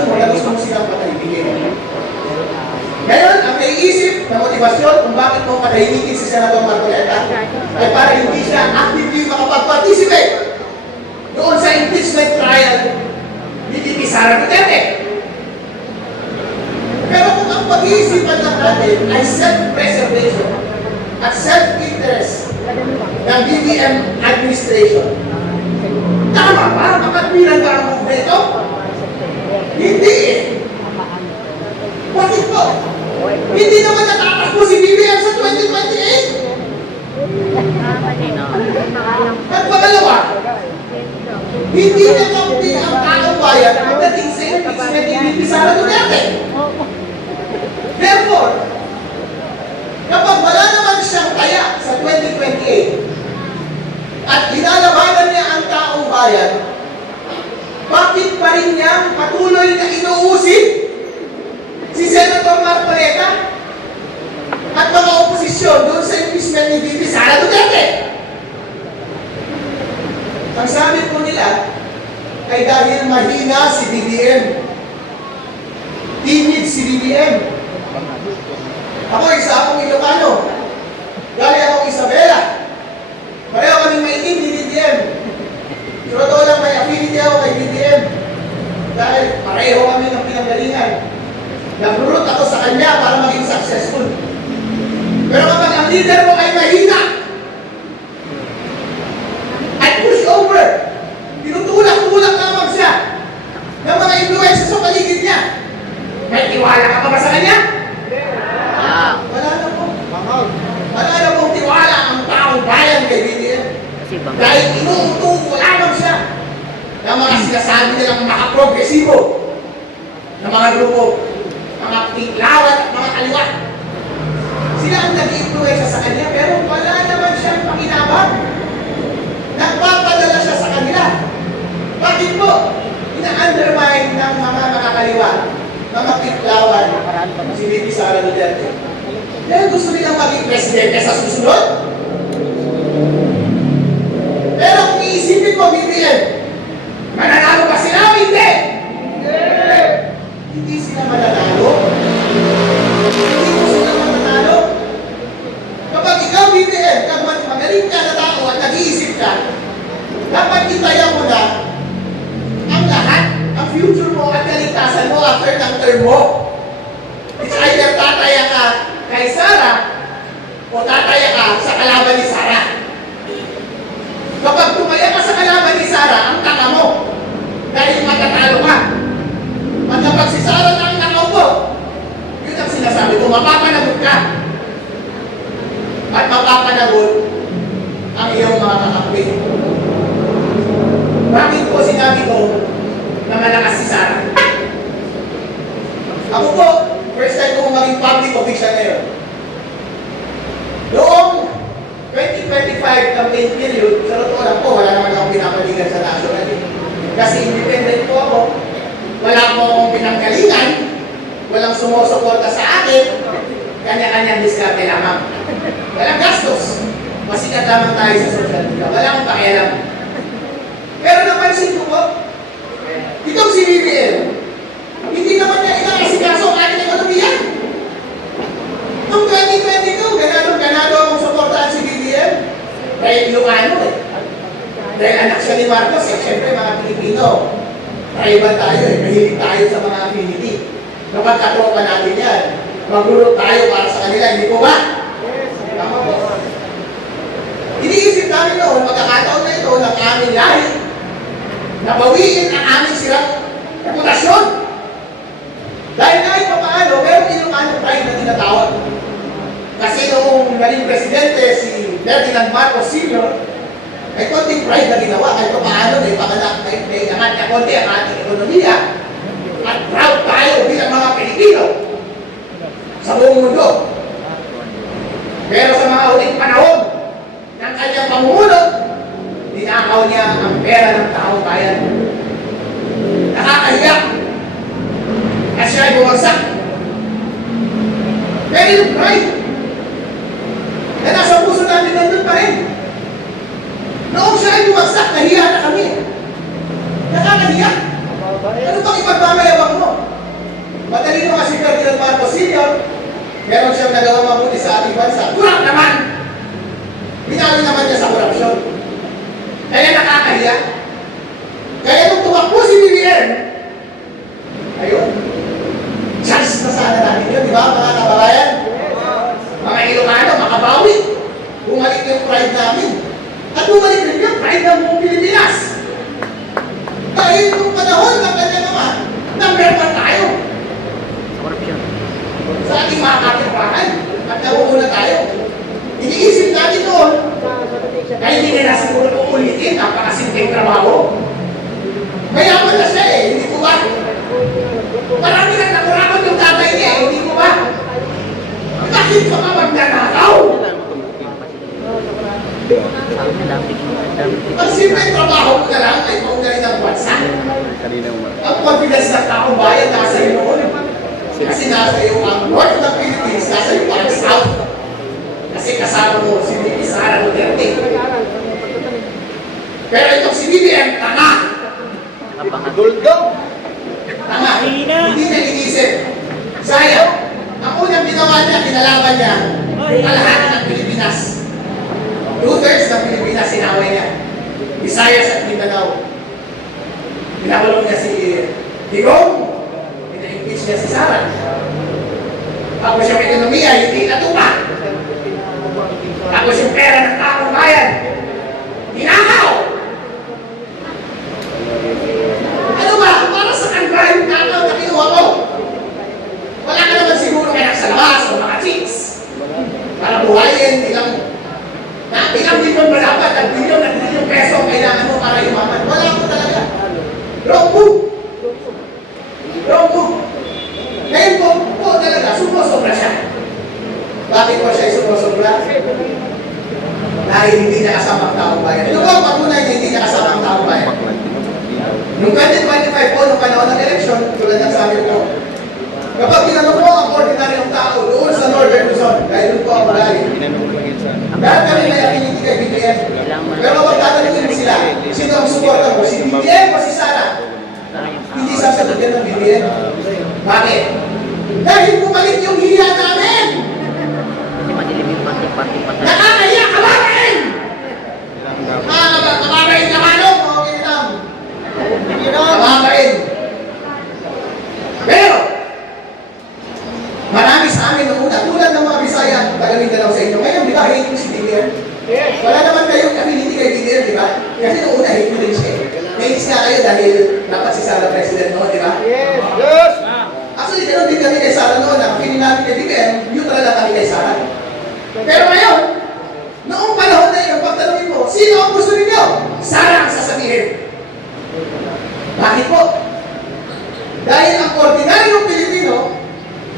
motivasyon mo na gusto mo silang patahimikin. Ngayon, ang naiisip na motivasyon kung bakit mo patahimikin si Senator Marcoleta ay para hindi siya actively makapag-participate doon sa impeachment trial ni VP Sara Duterte. Pero kung ang pag-iisipan lang natin ay self-preservation at self-interest ng BBM administration, tama ba? Makatwiran ba ang move ito? Hindi eh. Bakit po? Hindi naman natatakbo si BBM sa 2028. At pangalawa, hindi nakampi ang taong bayan pagdating sa impeachment ni VP Sara Duterte. Therefore, kapag wala naman siyang kaya sa 2028 at inalabanan niya ang taong bayan, bakit pa rin niyang patuloy na inuusig si Senator Marcoleta at mga oposisyon doon sa impeachment ni VP Sara Duterte? Ang sabi po nila ay dahil mahina si BBM. Timid si BBM. Ako, isa akong Ilocano. Galing akong Isabela. Pareho kaming maitim ni BBM. Pero totoo lang, may affinity ako kay BBM. Dahil pareho kami ng pinanggalingan. Nag-root ako sa kanya para maging successful. Pero kapag ang leader mo ay mahina, ay push over, tinutulak-tulak lamang siya ng mga influensya sa paligid niya, may tiwala ka pa ba sa kanya? Wala na po. Wala na pong tiwala ang taong bayan kay BBM. Dahil inuutuko lamang siya ng mga sinasabi nilang makaprogresibo ng mga grupo, mga tiklawat at mga kaliwa. Sila ang nag-influensya sa kanya, pero wala naman siyang pakinabang. Nagpapadala siya sa kanila. Bakit po? Ina-undermine ng mga nakakaliwa, mga tiklawan, si VP Sara Duterte. Dahil gusto nilang maging presidente sa susunod. Pero kung iisipin mo, BBM, mananalo ba sila o hindi? Hindi sila mananalo. Hindi mo sila mananalo. Kapag ikaw, BBM, kapag magaling ka na tao at nag-iisip ka, dapat itayan mo na ang lahat, ang future mo at kaligtasan mo after ng term mo. It's either tataya ka kay Sara o tataya ka sa kalaban ni Sara. Kapag tumaya ka sa kalaban ni Sara, ang tanga mo. Dahil matatalo ka. At kapag si Sara na ang nakaupo, yun ang sinasabi ko, mapapanagot ka. At mapapanagot ang iyong mga kakampi. Bakit po sinabi ko na malakas si Sara? Ako po, first time ko maging public official ngayon. Noong 2025 campaign period, sa totoo lang po, wala naman akong pinapaligan sa national. Kasi independent po ako, wala po akong pinanggalingan, walang sumusuporta sa akin, kanya-kanyang diskarte lamang. Walang gastos. Masikat lamang tayo sa social media. Wala akong pakialam. Pero napansin ko po, itong si BBM, hindi naman niya inaasikaso ang ating ekonomiya. Noong 2022, ganado akong suportahan si BBM. Dahil Ilocano eh. Dahil anak siya ni Marcos eh. Siyempre mga Pilipino, tribal tayo eh. Mahilig tayo sa mga affinity. Kapag katropa natin yan, magulot tayo para sa kanila. Hindi po ba? Tama po. Iniisip namin noon, magkakataon na ito ng aming lahi, nabawiin ang aming silang reputasyon. Dahil kahit pa paano, meron Ilocano pride na tinatawag. Kasi noong naging presidente si Ferdinand Marcos Sr., may konting pride na ginawa. Kahit pa paano, may angat na konti ang ating ekonomiya. At proud tayo bilang mga Pilipino sa buong mundo. Pero sa mga uling panahon ng kanyang pamumuno, ninakaw niya ang pera ng taong bayan. Nakakahiya at siya ay bumagsak. Pero yung pride na nasa puso namin nandun pa rin. Noong siya ay bumagsak, nahiya na kami. Nakakahiya. Ano bang ipagmamayabang mo? Matalino nga si Ferdinand Marcos Sr. Meron siyang nagawang mabuti sa ating bansa. Kurap naman! Binawi naman niya sa korupsyon. Kaya nakakahiya. Kaya nung tumakbo si BBM, ayun, chance na sana natin yun, di ba mga kababayan? Mga Ilocano, makabawi. Bumalik yung pride namin. At bumalik rin yung pride ng buong Pilipinas. Dahil nung panahon ng kanya naman, number 1 tayo. Sa ating mga kapitbahay. At nauuna tayo. Iniisip natin doon, kaya hindi nila siguro uulitin ang pakasimpleng trabaho. Mayaman na siya eh, hindi ko ba? Marami nang nakurakot yung tatay niya eh, hindi ko ba? Bakit ka pa magnanakaw? Ang simpleng trabaho mo na lang ay maungarin ng bansa. Ang confidence ng taong bayan nasa iyo noon. Kasi nasa iyo ang north ng Philippines, nasa iyo ang south. Kasi kasama mo si Bibi Sara Duterte. Pero itong si BBM, tanga. Duldaw. Tanga. Hindi niya inisip. Sayang. Ang unang ginawa niya, kinalaban niya yung kalahati ng Pilipinas. 2/3 ng Pilipinas, sinaway niya. Visayas at Mindanao. Pinakulong niya si Digong. Pina-impeach niya si Sara. Tapos yung ekonomiya, hindi natupa. Tapos yung pera ng taong bayan, tinakaw! Ano ba? Para sa kanila yung takaw na kinuha ko? Wala ka naman siguro kaya sa labas o mga chicks. Para buhayin, ilang bilyon ba dapat? At bilyon at bilyon peso ang kailangan mo para yumaman. Wala ko talaga. Wrong move. Wrong move. Ngayon po talaga, sumusobra siya. Bakit po siya sumusobra? Dahil hindi niya kasama ang taong bayan. Ano ba ang patunay na hindi niya kasama ang taong bayan? Noong 2025 po, noong panahon ng eleksyon, tulad ng sabi ko, kapag tinanong mo ang ordinaryong tao doon sa Northern Luzon, dahil doon po ako galing, dahil kami may akiniti kay BBM. Pero kapag tatanungin mo sila, sino ang suporta mo? Si BBM o si Sara? Hindi sasagutin ng BBM. Bakit? Dahil bumalik yung hiya namin! Nakakaya ka ba rin? Kamakain na manong o kinam? Kamakain. Pero, marami sa amin noong una, tulad ng mga Bisaya, taga-Mindanao sa inyo. Ngayon, di ba, hate mo si BBM? Wala naman kayong affinity kay BBM, di ba? Kasi noong una, hate mo din siya. Hate nga kayo dahil dapat si Sara President noon, di ba? Yes! Actually, ganoon din kami kay Sara noon. Ang feeling namin kay BBM, neutral lang kami kay Sara. Pero ngayon, noong panahon na yun, pagtanungin mo, sino ang gusto ninyo? Sara ang sasabihin. Bakit po? Dahil ang ordinaryong Pilipino,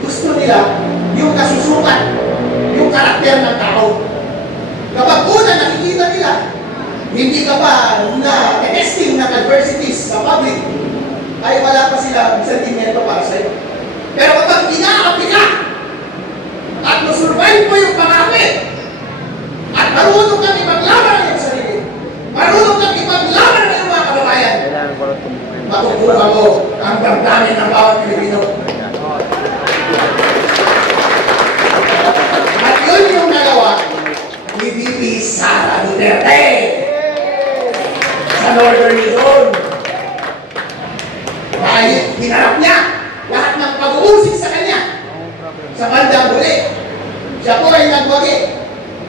gusto nila yung kasusukan, yung karakter ng tao. Kapag una nakikita nila, hindi ka pa na testing ng adversities sa public, ay wala pa sila sentimento para sa'yo. Pero kapag inaapi ka, at nasurvive mo yung pangakit, at marunong kang ipaglaban ng iyong sarili, marunong kang ipaglaban ng iyong mga kababayan, makukuha mo ang damdamin ng bawat Pilipino. At yun yung nagawa ni VP Sara Duterte sa Northern Luzon. Dahil hinarap niya lahat ng pag-uusig sa kanya sa bandang huli. Siya po ay nagwagi.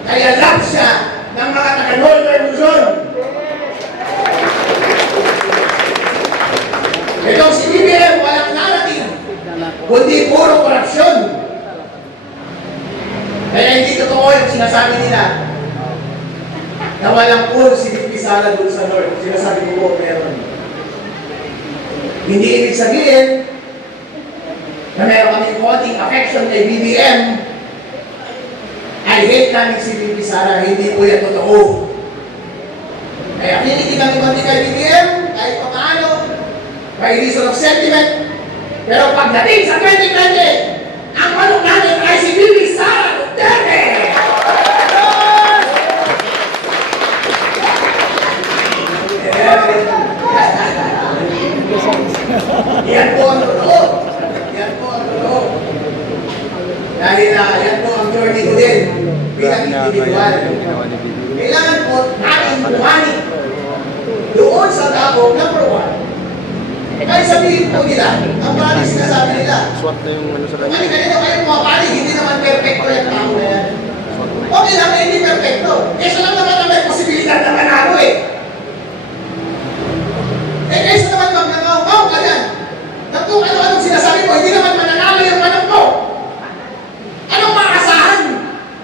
Kaya lang siya ng mga taga-Northern Luzon. Itong si BBM walang narating, kundi puro korupsyon. Kaya hindi totoo yung sinasabi nila na walang pool si VP Sara doon sa North. Sinasabi ko po, meron. Hindi ibig sabihin na meron kaming konting affection kay BBM. I hate namin si VP Sara, hindi po yan totoo. Kaya piniti kami konti kay BBM, kahit pa paano, by reason of sentiment. Pero pagdating sa 2020, ang manok namin ay si VP Sara Duterte! Yan po ang totoo. Yan po ang individual. Kailangan po natin bumani doon sa tao, number one. Kahit sabihin po nila, ang pari sinasabi nila, SWAT na yung ano sa kung kanya. kanino kayo mga pari, hindi naman perfecto yung tao na yan. Okay lang na hindi perfecto. Kesa lang naman na may posibilidad na manalo eh. Kaysa naman magnangaw ka yan. Na kung ano-anong sinasabi mo, hindi naman mananalo yung manok mo. Anong maasahan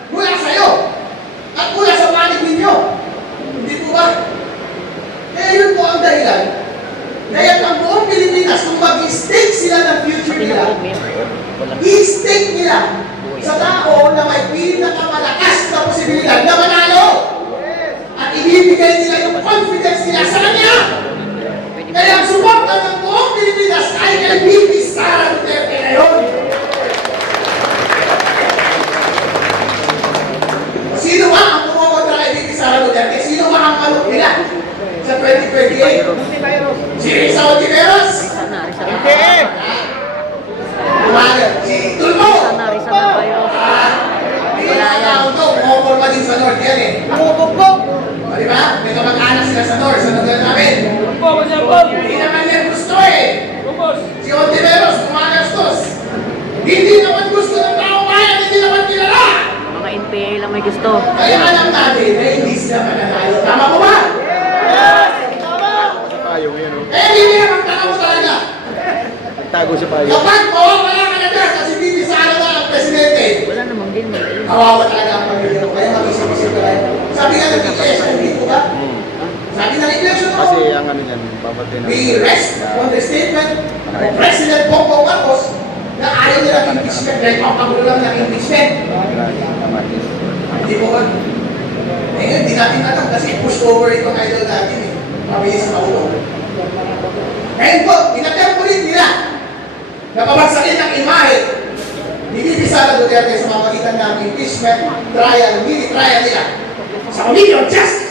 mula sa'yo? At mula sa panig ninyo? Hindi po ba? Kaya yun po ang dahilan. Kaya ang buong Pilipinas, kung mag-stake sila ng future nila, i-stake nila sa tao na may pinakamalakas na posibilidad na manalo. At ibibigay nila yung confidence nila sa kanya. Kaya ang suporta ng buong Pilipinas ay kay VP Sara Duterte ngayon. Sino ba ang pumokontra kay VP Sara Duterte? Sino ba ang manok nila sa 2028? Si Risa Ontiveros? Hindi! Umaga. Si Tulfo? Risa na kayo. Hindi na tao to. Kumokorma din sa North yan eh. Bubog! O diba? May kamag-anak sila sa North. Sa North namin. Hindi naman yan gusto eh. Si Ontiveros, kumagastos. Hindi naman gusto ng taong bayan. Hindi naman kilala. Mga NPA lang may gusto. Kaya alam natin na hindi sila mananalo. Tama po ba? Tayo ngayon, oh. Eh, hindi naman tao talaga. Nagtago si Payo. Kapag mawawala ka na dyan kasi VP Sara na ang presidente, Wala namang din. kawawa talaga ang pamilya ko. Kaya mag-isip-isip ka lang. Sabi nga ng BTS, hindi ko ba? Sabi ng election Kasi mo, ang ano yan, babatay na. we rest on the statement of President Bongbong Marcos na ayaw nila ng impeachment. Dahil papagulo lang ng impeachment. Hindi po ba? Eh, hindi natin alam kasi push over itong idol natin eh. Mabilis sa ulo. Ngayon po, inatempulit nila na pabagsakin ng imahe ni VP Sara Duterte sa mamagitan ng impeachment trial, mini trial nila sa Committee on Justice.